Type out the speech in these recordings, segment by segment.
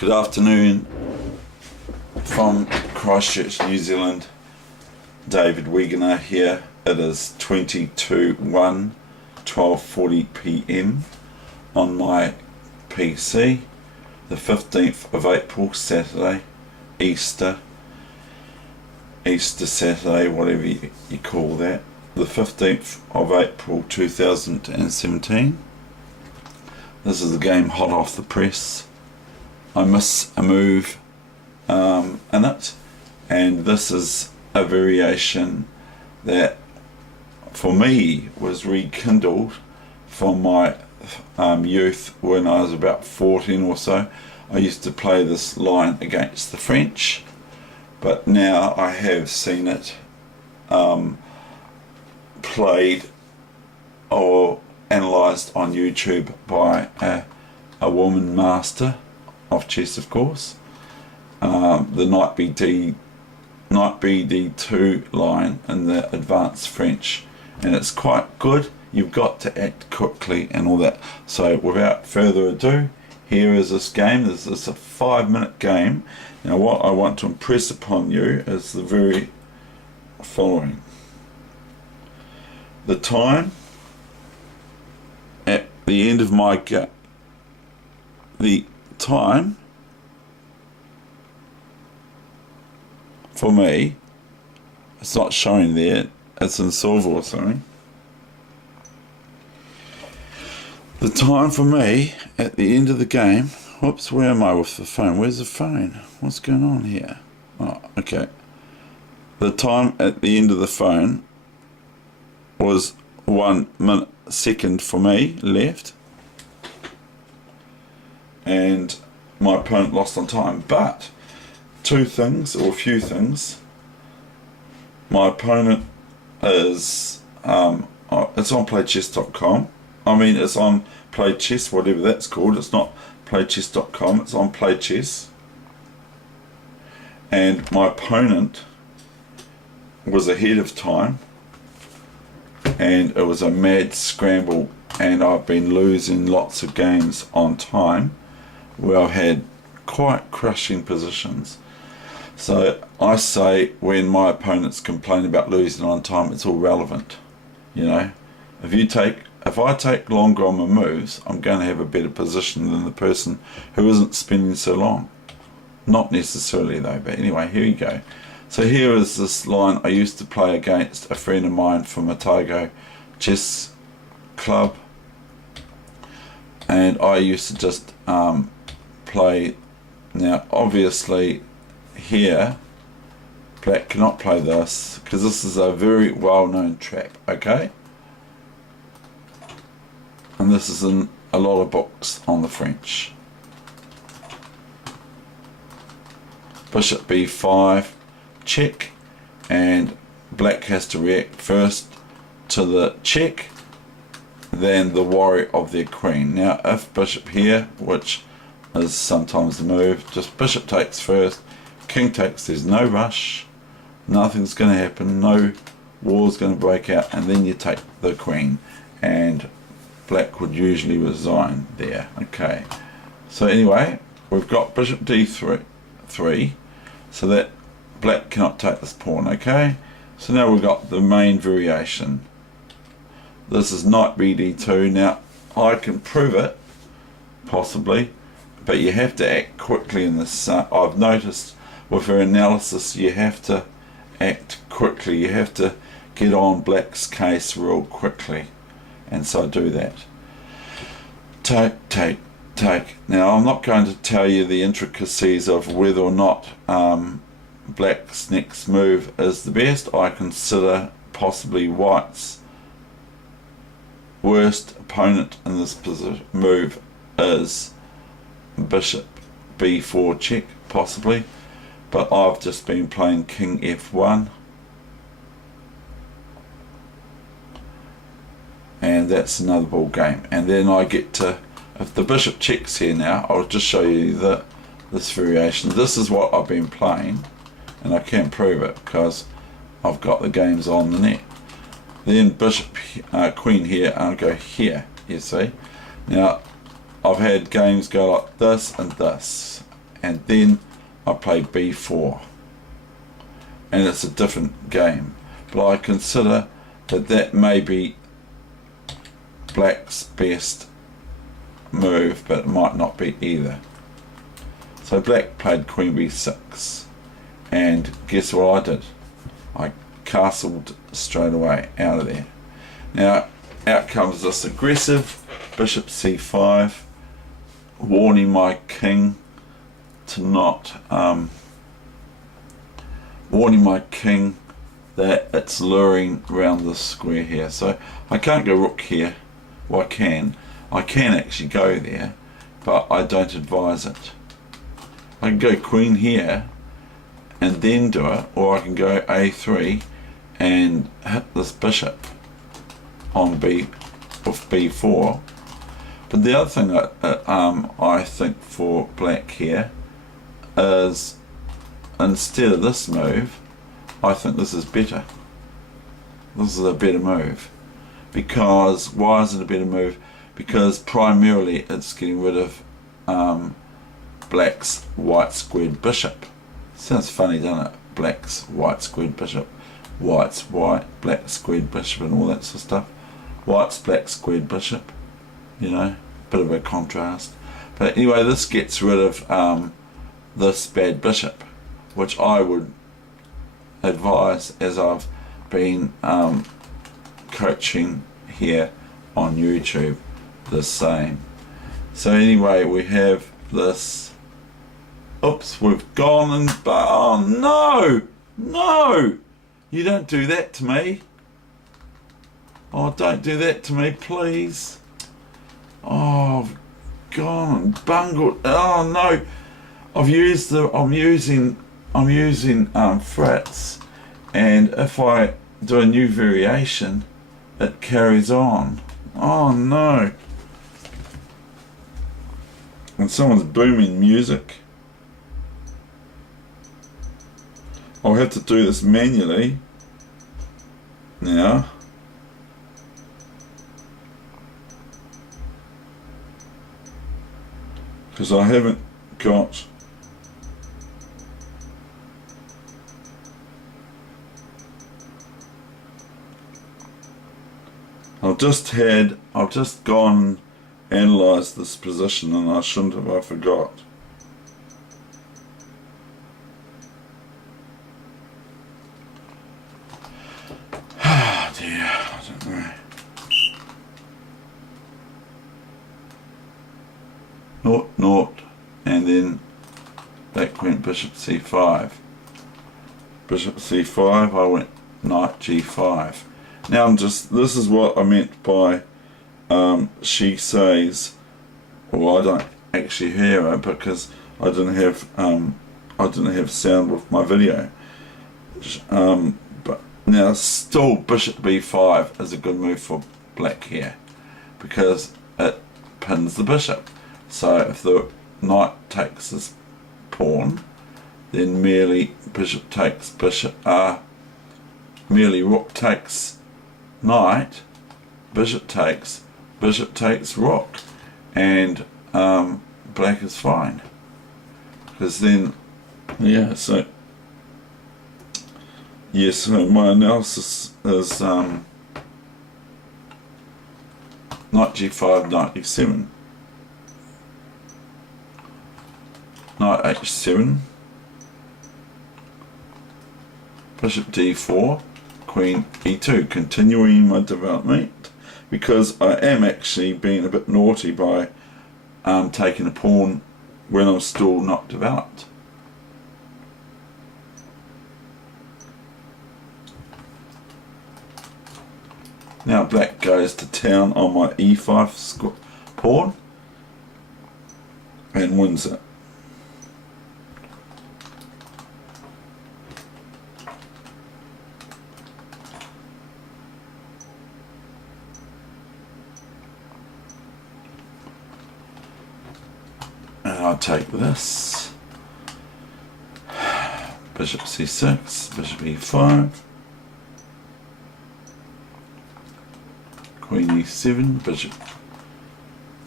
Good afternoon from Christchurch, New Zealand. David Weegenaar here. It is 12:40 p.m. on my PC, the 15th of April, Saturday, Easter Saturday, whatever you call that, the 15th of April 2017. This is a game hot off the press. I miss a move in it, and this is a variation that for me was rekindled from my youth when I was about 14 or so. I used to play this line against the French, but now I have seen it played or analysed on YouTube by a woman master of chess, of course, the Knight BD2 line in the advanced French, and it's quite good. You've got to act quickly and all that. So without further ado, here is this game. This is a 5-minute game. Now what I want to impress upon you is the very following. The time at the end of my game, the time for me, it's not showing there, it's in silver or something. The time for me at the end of the game, whoops, where am I with the phone? Where's the phone? What's going on here? Oh, okay. The time at the end of the phone was 1 second for me left, and my opponent lost on time. But two things, or a few things. My opponent is it's on playchess.com. I mean, it's on playchess, whatever that's called. It's not playchess.com, it's on playchess. And my opponent was ahead of time, and it was a mad scramble, and I've been losing lots of games on time where I've had quite crushing positions. So I say, when my opponents complain about losing on time, it's all relevant. You know, if I take longer on my moves, I'm going to have a better position than the person who isn't spending so long. Not necessarily though, but anyway, here you go. So here is this line I used to play against a friend of mine from Otago Chess Club, and I used to just play. Now obviously here black cannot play this because this is a very well-known trap, okay, and this is in a lot of books on the French. Bishop b5, check, and black has to react first to the check, then the worry of their queen. Now if bishop here, which is sometimes the move, just bishop takes first, king takes, there's no rush, nothing's going to happen, no war's going to break out, and then you take the queen, and black would usually resign there. Okay, so anyway, we've got bishop d3, so that black cannot take this pawn. Okay, so now we've got the main variation. This is knight bd2. Now I can prove it possibly, but you have to act quickly in this. I've noticed with her analysis you have to act quickly, you have to get on black's case real quickly, and so I do that. Take. Now I'm not going to tell you the intricacies of whether or not black's next move is the best. I consider possibly white's worst opponent in this move is bishop b4 check, possibly, but I've just been playing king f1, and that's another ball game. And then I get to, if the bishop checks here now, I'll just show you this variation. This is what I've been playing, and I can't prove it because I've got the games on the net. Then bishop queen here, and I'll go here, you see. Now I've had games go like this and this, and then I play b4, and it's a different game. But I consider that that may be black's best move, but it might not be either. So black played queen b6, and guess what I did? I castled straight away out of there. Now out comes this aggressive bishop c5, warning my king to not warning my king that it's luring around this square here. So I can't go rook here. Well, I can actually go there, but I don't advise it. I can go queen here and then do it, or I can go a3 and hit this bishop on b with b4. But the other thing that I think for black here is, instead of this move, I think this is better. This is a better move. Because, why is it a better move? Because primarily it's getting rid of black's white squared bishop. Sounds funny, doesn't it? Black's white squared bishop, white's white, black squared bishop, and all that sort of stuff. White's black squared bishop, you know, bit of a contrast. But anyway, this gets rid of this bad bishop, which I would advise, as I've been coaching here on YouTube, the same. So anyway, we have this. Oops, we've gone and, oh no, no, you don't do that to me. Oh, don't do that to me, please. Oh, I've gone and bungled. Oh no, I'm using frets, and if I do a new variation, it carries on. Oh no. And someone's booming music. I'll have to do this manually now. Because I haven't got I've just gone and analysed this position, and I shouldn't have, I forgot. Ah dear, I don't know. Naught, naught, and then black went bishop c5. Bishop c5, I went knight g5. Now this is what I meant by she says, well, I don't actually hear her because I didn't have sound with my video. But now still bishop b5 is a good move for black here because it pins the bishop. So if the knight takes this pawn, then merely bishop takes bishop, merely rook takes knight, bishop takes rook, and black is fine. Because then, yeah, so my analysis is knight g5, knight e7, knight h7, bishop d4, queen e2, continuing my development, because I am actually being a bit naughty by taking a pawn when I'm still not developed. Now black goes to town on my e5 pawn and wins it. I'll take this, bishop c6, bishop e5, queen e7, bishop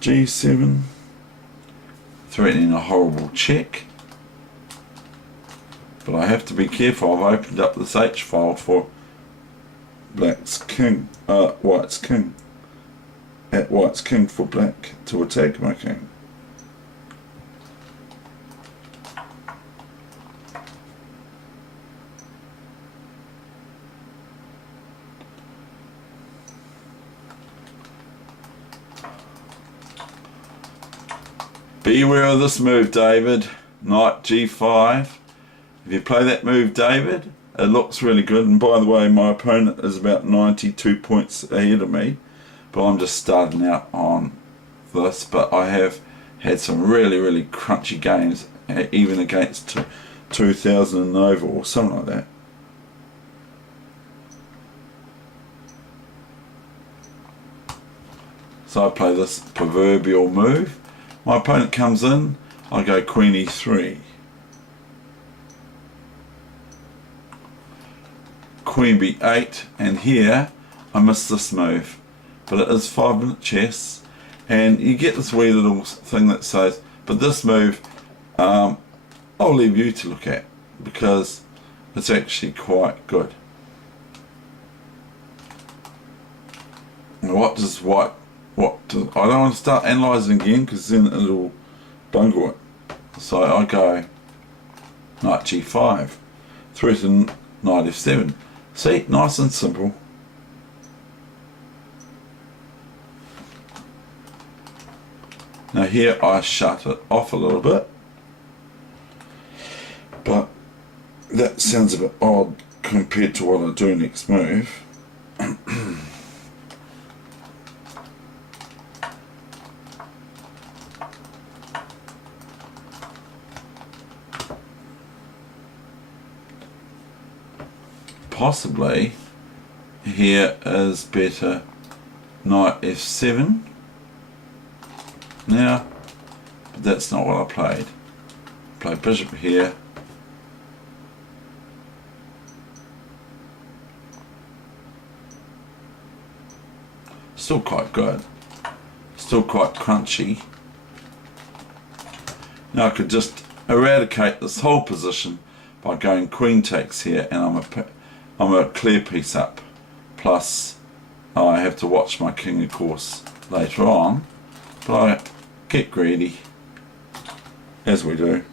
g7, threatening a horrible check, But I have to be careful. I've opened up this H file for black's king, white's king. At white's king for black to attack my king. Beware of this move, David. Knight G5. If you play that move, David, it looks really good. And by the way, my opponent is about 92 points ahead of me. But I'm just starting out on this. But I have had some really, really crunchy games, even against 2000 and over or something like that. So I play this proverbial move. My opponent comes in, I go Queen E3. Queen B8, and here I miss this move. But it is 5-minute chess, and you get this wee little thing that says, but this move, I'll leave you to look at, because it's actually quite good. And what does white... I don't want to start analysing again because then it'll bungle it. So I go Knight G5, through to Knight F7. See, nice and simple. Now here I shut it off a little bit, but that sounds a bit odd compared to what I do next move. Possibly here is better Knight F7 now, but that's not what I played. Play bishop here, still quite good, still quite crunchy. Now I could just eradicate this whole position by going queen takes here, and I'm a clear piece up, plus I have to watch my king of course later on, but I get greedy, as we do.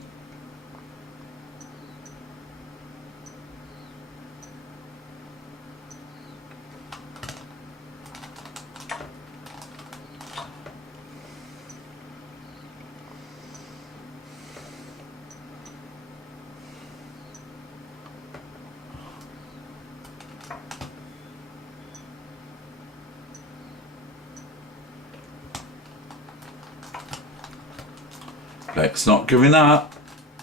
Black's not giving up.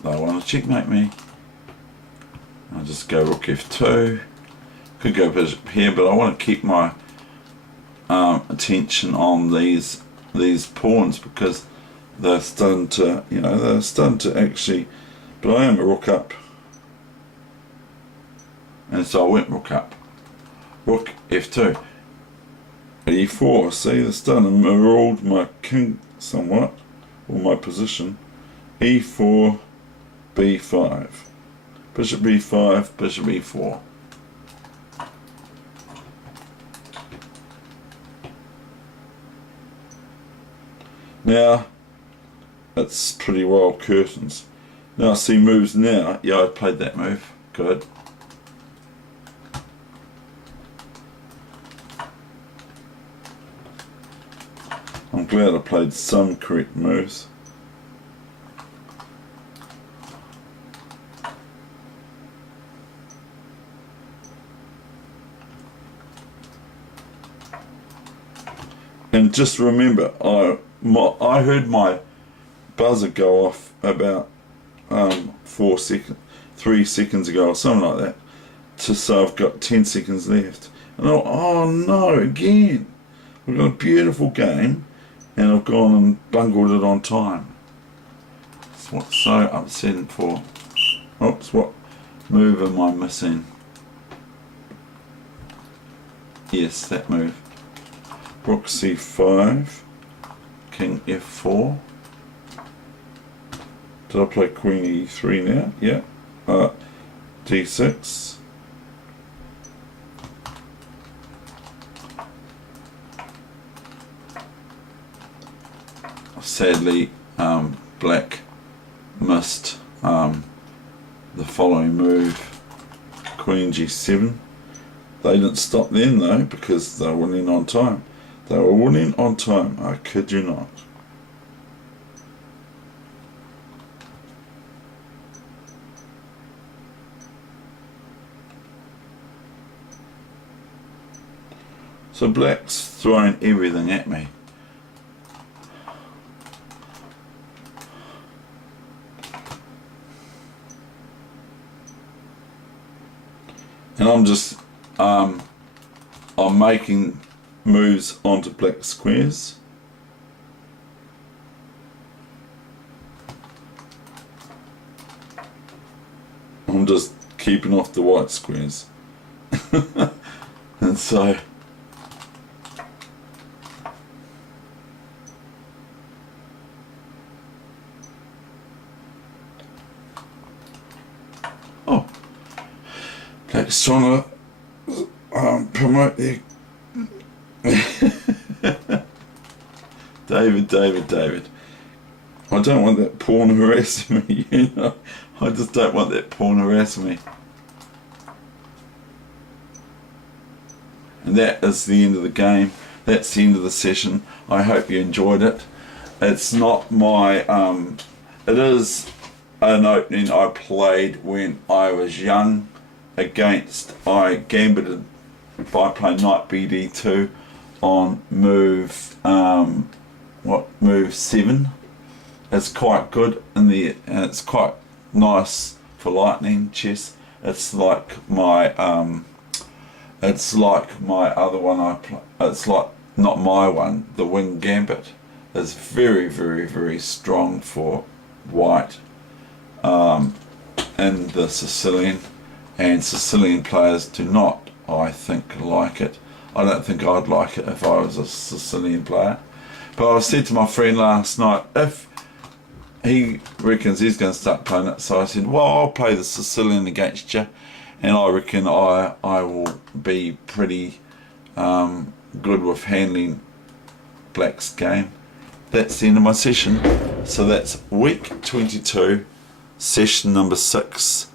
They want to checkmate me. I'll just go Rook F2. Could go bishop here, but I want to keep my attention on these pawns because they're starting to, they're starting to actually. But I am a rook up, and so I went rook up. Rook F2. E4. See, they're starting to erode my king somewhat, or my position. E4, B5, bishop B5, bishop E4. Now, it's pretty well curtains. Now I see moves now. Yeah, I played that move. Good. I'm glad I played some correct moves. And just remember, I heard my buzzer go off about 3 seconds ago or something like that. So I've got 10 seconds left. And oh no, again. We've got a beautiful game and I've gone and bungled it on time. That's what's so upsetting for. Oops, what move am I missing? Yes, that move. Rook C5, King F4. Did I play Queen E3 now? Yeah. d6. Sadly, black missed the following move, queen g7. They didn't stop then though, because they were winning on time. They were winning on time, I kid you not. So black's throwing everything at me. And I'm just I'm making moves onto black squares. I'm just keeping off the white squares. And so black's trying to promote their David. I don't want that pawn harassing me, you know. I just don't want that pawn harassing me. And that is the end of the game. That's the end of the session. I hope you enjoyed it. It's not my it is an opening I played when I was young against, I gambited by playing knight bd2 on move move 7. It's quite good in the, and it's quite nice for lightning chess. It's like my other one I play. It's like, not my one, the wing gambit is very strong for white in the Sicilian, and Sicilian players do not, I think, like it. I don't think I'd like it if I was a Sicilian player. But I said to my friend last night, if he reckons he's going to start playing it, so I said, well, I'll play the Sicilian against you, and I reckon I will be pretty good with handling black's game. That's the end of my session. So that's week 22, session number 6,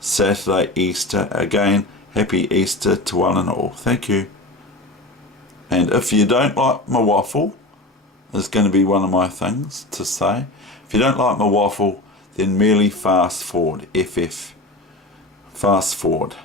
Saturday, Easter. Again, happy Easter to one and all. Thank you. And if you don't like my waffle, is going to be one of my things to say. If you don't like my waffle, then merely fast forward. FF. Fast forward.